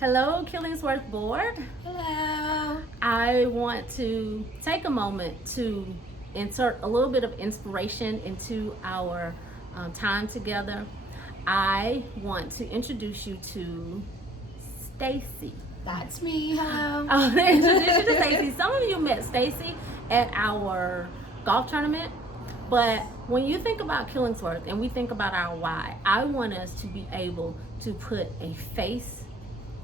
Hello, Killingsworth Board. Hello. I want to take a moment to insert a little bit of inspiration into our time together. I want to introduce you to Stacey. That's me. Hello. I'll introduce you to Stacey. Some of you met Stacey at our golf tournament, but when you think about Killingsworth and we think about our why, I want us to be able to put a face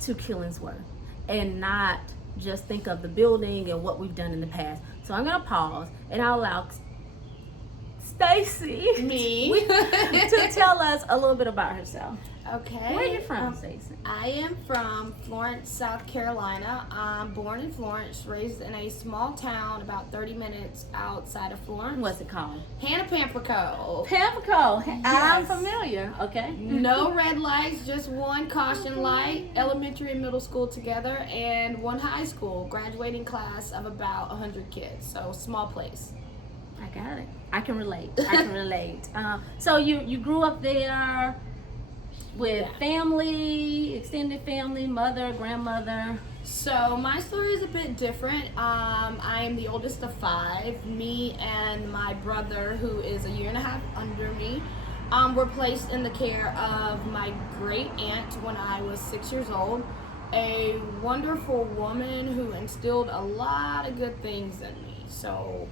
to Killingsworth and not just think of the building and what we've done in the past. So I'm gonna pause and I'll allow Stacey to tell us a little bit about herself. Okay. Where are you from, Stacey? I am from Florence, South Carolina. I'm born in Florence, raised in a small town about 30 minutes outside of Florence. What's it called? Hannah Pamplico. Pamplico. Yes. I'm familiar. Okay. No red lights, just one caution light. Elementary and middle school together, and one high school. Graduating class of about 100 kids. So small place. I got it. I can relate. So you grew up there with family, extended family, mother, grandmother. So my story is a bit different. I am the oldest of 5. Me and my brother, who is a year and a half under me, were placed in the care of my great aunt when I was 6 years old. A wonderful woman who instilled a lot of good things in me. So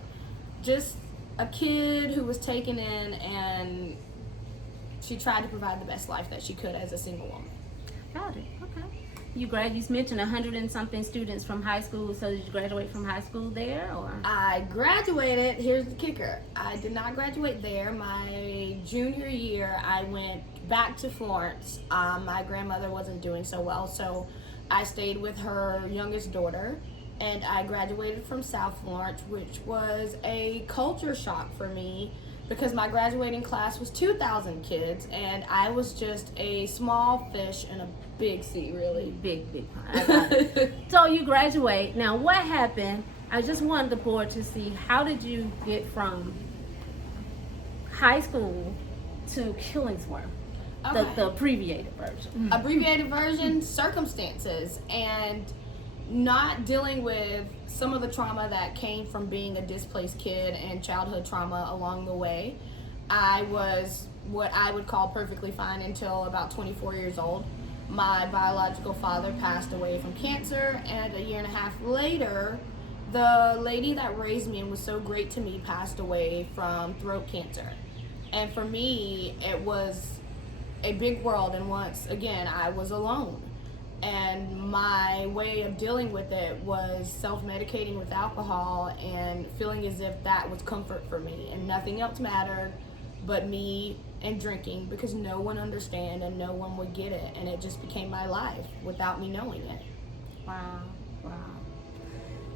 just a kid who was taken in, and she tried to provide the best life that she could as a single woman. Got it. Okay. You mentioned 100 and something students from high school. So did you graduate from high school there, or? I graduated. Here's the kicker. I did not graduate there. My junior year, I went back to Florence. My grandmother wasn't doing so well, so I stayed with her youngest daughter. And I graduated from South Florence, which was a culture shock for me because my graduating class was 2,000 kids, and I was just a small fish in a big sea, really. Big pond. I got it. So you graduate. Now, what happened? I just wanted the board to see, how did you get from high school to Killingsworth? Okay. The abbreviated version. Abbreviated version, circumstances, and not dealing with some of the trauma that came from being a displaced kid and childhood trauma along the way. I was what I would call perfectly fine until about 24 years old. My biological father passed away from cancer, and a year and a half later, the lady that raised me and was so great to me passed away from throat cancer. And for me, it was a big world, and once again, I was alone. And my way of dealing with it was self-medicating with alcohol and feeling as if that was comfort for me, and nothing else mattered but me and drinking, because no one understood and no one would get it, and it just became my life without me knowing it. Wow.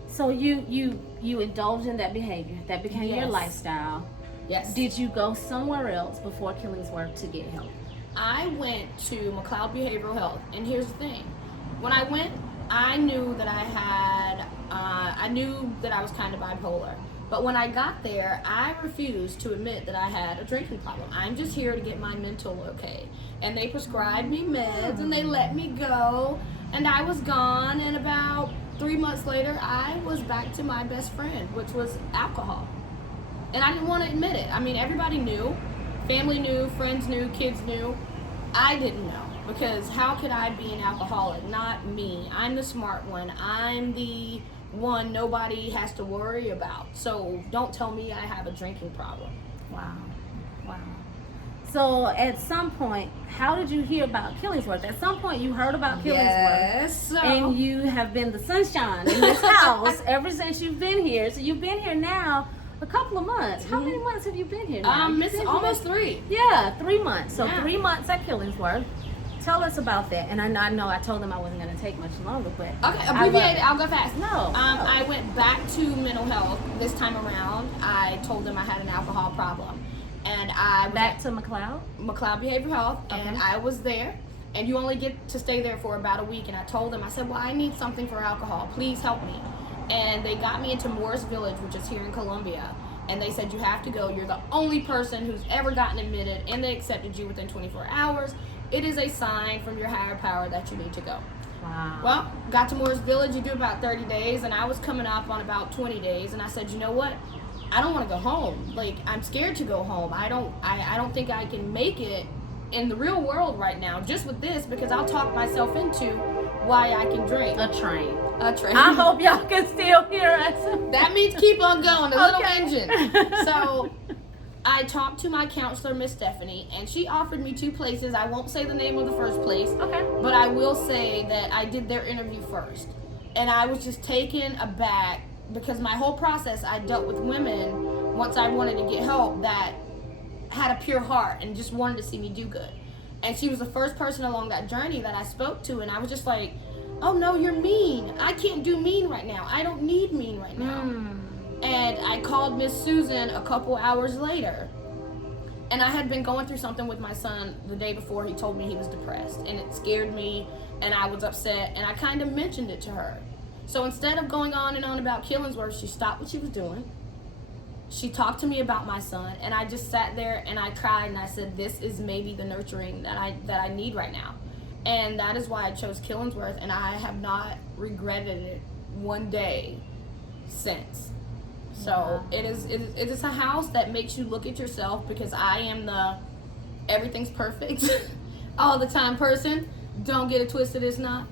So you indulged in that behavior. That became your Yes. lifestyle. Yes. Did you go somewhere else before Killingsworth to get help? I went to McLeod Behavioral Health, and here's the thing. When I went, I knew that I was kind of bipolar. But when I got there, I refused to admit that I had a drinking problem. I'm just here to get my mental okay. And they prescribed me meds, and they let me go, and I was gone, and about 3 months later, I was back to my best friend, which was alcohol. And I didn't want to admit it. I mean, everybody knew. Family knew, friends knew, kids knew. I didn't know, because how could I be an alcoholic? Not me. I'm the smart one. I'm the one nobody has to worry about. So don't tell me I have a drinking problem. Wow. So at some point, how did you hear about Killingsworth? At some point, you heard about Killingsworth. Yes. So, And you have been the sunshine in this house ever since you've been here. So you've been here now a couple of months. How many months have you been here now? it's almost 3. Yeah, 3 months. So Yeah. 3 months at Killingsworth. Tell us about that. And I know I told them I wasn't going to take much longer, but Okay, abbreviated. I'll go fast. No. I went back to mental health this time around. I told them I had an alcohol problem, and I was Back to McLeod. McLeod Behavioral Health, and Okay. I was there, and you only get to stay there for about a week. And I told them, I said, well, I need something for alcohol. Please help me. And they got me into Morris Village, which is here in Columbia. And they said, you have to go. You're the only person who's ever gotten admitted, and they accepted you within 24 hours. It is a sign from your higher power that you need to go. Wow. Well, got to Morris Village, you do about 30 days, and I was coming up on about 20 days, and I said, you know what? I don't want to go home. Like, I'm scared to go home. I don't think I can make it in the real world right now, just with this, because I'll talk myself into why I can drink. A train. I hope y'all can still hear us. That means keep on going, a little Okay. engine. So I talked to my counselor, Miss Stephanie, and she offered me 2 places. I won't say the name of the first place, Okay. but I will say that I did their interview first. And I was just taken aback because my whole process, I dealt with women once I wanted to get help that had a pure heart and just wanted to see me do good. And she was the first person along that journey that I spoke to, and I was just like, oh no, you're mean. I can't do mean right now. I don't need mean right now. And I called Miss Susan a couple hours later. And I had been going through something with my son the day before. He told me he was depressed, and it scared me, and I was upset, and I kind of mentioned it to her. So instead of going on and on about Killingsworth, she stopped what she was doing. She talked to me about my son, and I just sat there and I cried, and I said, this is maybe the nurturing that I need right now. And that is why I chose Killingsworth, and I have not regretted it one day since. So it is a house that makes you look at yourself, because I am the everything's perfect all the time person. Don't get it twisted, it's not.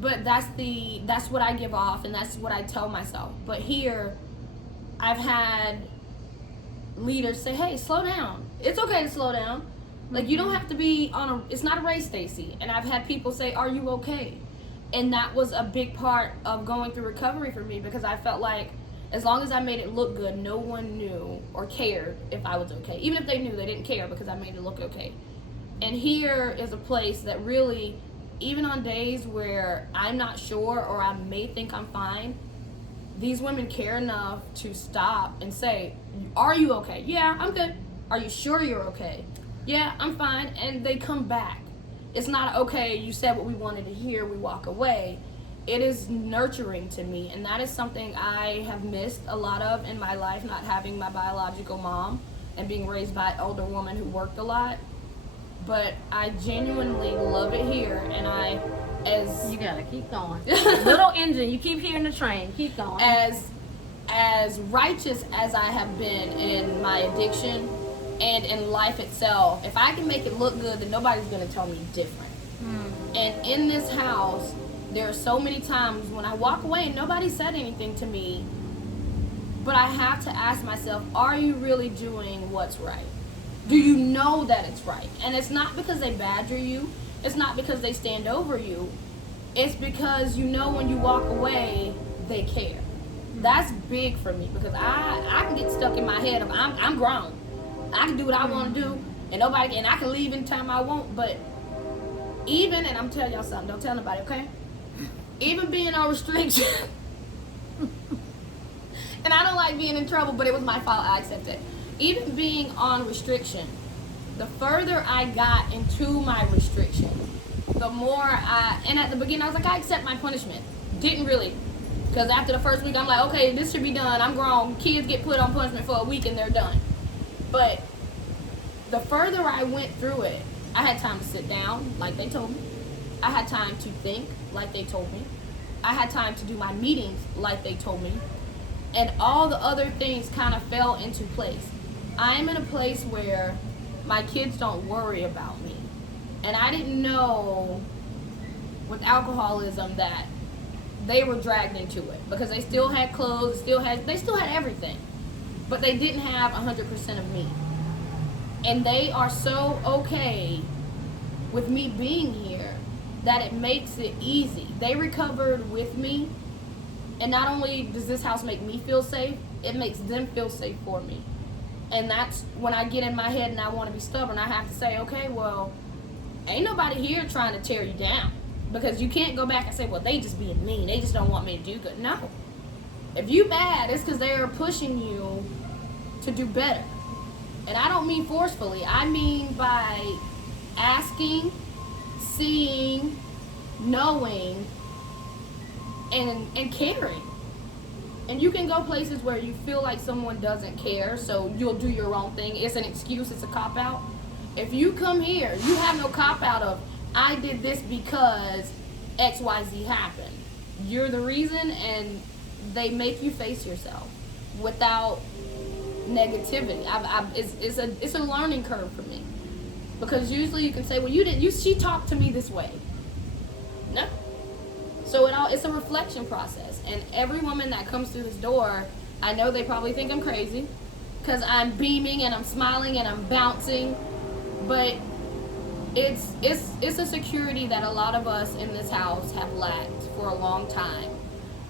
But that's what I give off, and that's what I tell myself. But here, I've had leaders say, hey, slow down. It's okay to slow down. Like, you don't have to be it's not a race, Stacey. And I've had people say, are you okay? And that was a big part of going through recovery for me, because I felt like as long as I made it look good, no one knew or cared if I was okay. Even if they knew, they didn't care because I made it look okay. And here is a place that really, even on days where I'm not sure or I may think I'm fine, these women care enough to stop and say, are you okay? Yeah, I'm good. Are you sure you're okay? Yeah, I'm fine. And they come back. It's not, okay, you said what we wanted to hear, we walk away. It is nurturing to me, and that is something I have missed a lot of in my life, not having my biological mom and being raised by an older woman who worked a lot. But I genuinely love it here, and you gotta keep going. Little engine, you keep hearing the train. Keep going. As righteous as I have been in my addiction and in life itself, if I can make it look good, then nobody's gonna tell me different. And in this house, there are so many times when I walk away and nobody said anything to me, but I have to ask myself, are you really doing what's right? Do you know that it's right? And it's not because they badger you. It's not because they stand over you. It's because you know when you walk away, they care. That's big for me, because I can get stuck in my head of I'm grown. I can do what I want to do, and I can leave anytime I want. But even, and I'm telling y'all something, don't tell nobody, okay? Even being on restriction, and I don't like being in trouble, but it was my fault, I accept it. Even being on restriction, the further I got into my restriction, the more and at the beginning I was like, I accept my punishment. Didn't really. Because after the first week, I'm like, okay, this should be done. I'm grown. Kids get put on punishment for a week and they're done. But the further I went through it, I had time to sit down, like they told me. I had time to think, like they told me. I had time to do my meetings, like they told me. And all the other things kind of fell into place. I'm in a place where my kids don't worry about me. And I didn't know with alcoholism that they were dragged into it, because they still had clothes, they still had everything, but they didn't have 100% of me. And they are so okay with me being here that it makes it easy. They recovered with me, and not only does this house make me feel safe, it makes them feel safe for me. And that's when I get in my head and I want to be stubborn, I have to say, okay, well, ain't nobody here trying to tear you down. Because you can't go back and say, well, they just being mean. They just don't want me to do good. No. If you bad, it's because they're pushing you to do better. And I don't mean forcefully. I mean by asking, seeing, knowing, and caring. And you can go places where you feel like someone doesn't care, so you'll do your own thing. It's an excuse. It's a cop-out. If you come here, you have no cop-out of, I did this because XYZ happened. You're the reason, and they make you face yourself without negativity. It's a learning curve for me, because usually you can say, well, she talked to me this way. No. So it's a reflection process, and every woman that comes through this door, I know they probably think I'm crazy because I'm beaming and I'm smiling and I'm bouncing, but it's a security that a lot of us in this house have lacked for a long time.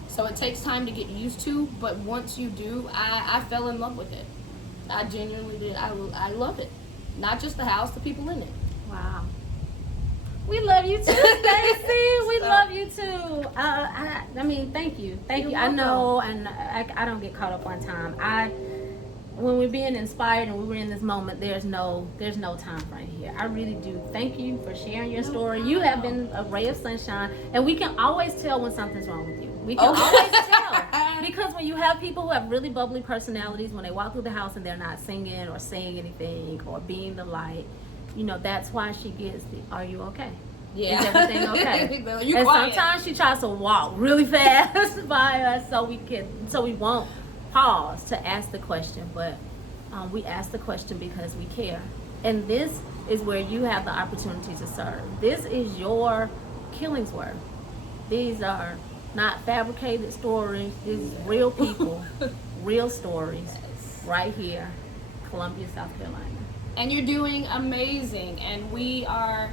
So it takes time to get used to, but once you do, I fell in love with it. I genuinely did. I love it. Not just the house, the people in it. Wow. We love you too, Stacey. We love you too. I mean, thank you. Thank you. I know, and I don't get caught up on time. When we're being inspired and we're in this moment, there's no time right here. I really do. Thank you for sharing your story. You have been a ray of sunshine, and we can always tell when something's wrong with you. We can always tell, because when you have people who have really bubbly personalities, when they walk through the house and they're not singing or saying anything or being the light, that's why she gets the "Are you okay? Yeah. Is everything okay?" You and quiet. Sometimes she tries to walk really fast by us so we won't pause to ask the question, but we ask the question because we care. And this is where you have the opportunity to serve. This is your Killingsworth. These are not fabricated stories. These are real people, real stories, right here, Columbia, South Carolina. And you're doing amazing. And we are,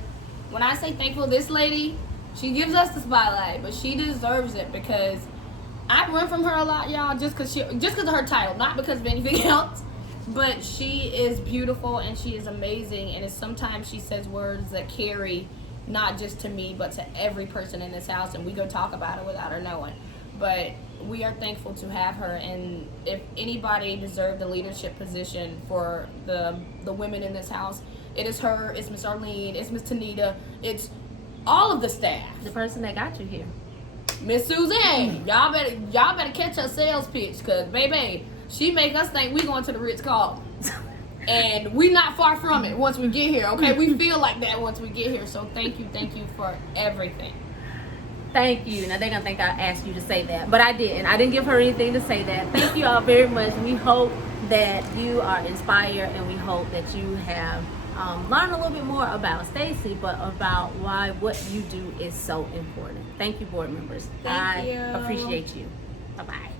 when I say thankful, this lady, she gives us the spotlight, but she deserves it, because I run from her a lot, y'all, just because of her title, not because of anything else. But she is beautiful and she is amazing, and sometimes she says words that carry not just to me but to every person in this house, and we go talk about it without her knowing. But we are thankful to have her, and if anybody deserved a leadership position for the women in this house, it is her. It's Miss Arlene, it's Miss Tanita, it's all of the staff. The person that got you here, Miss Suzanne. Y'all better catch her sales pitch, because baby, she make us think we going to the Ritz-Carlton. And we not far from it once we get here, okay? We feel like that once we get here. So thank you for everything. Thank you. Now they're going to think I asked you to say that, but I didn't. I didn't give her anything to say that. Thank you all very much. We hope that you are inspired, and we hope that you have learned a little bit more about Stacey, but about why what you do is so important. Thank you, board members. Thank you. I appreciate you. Bye-bye.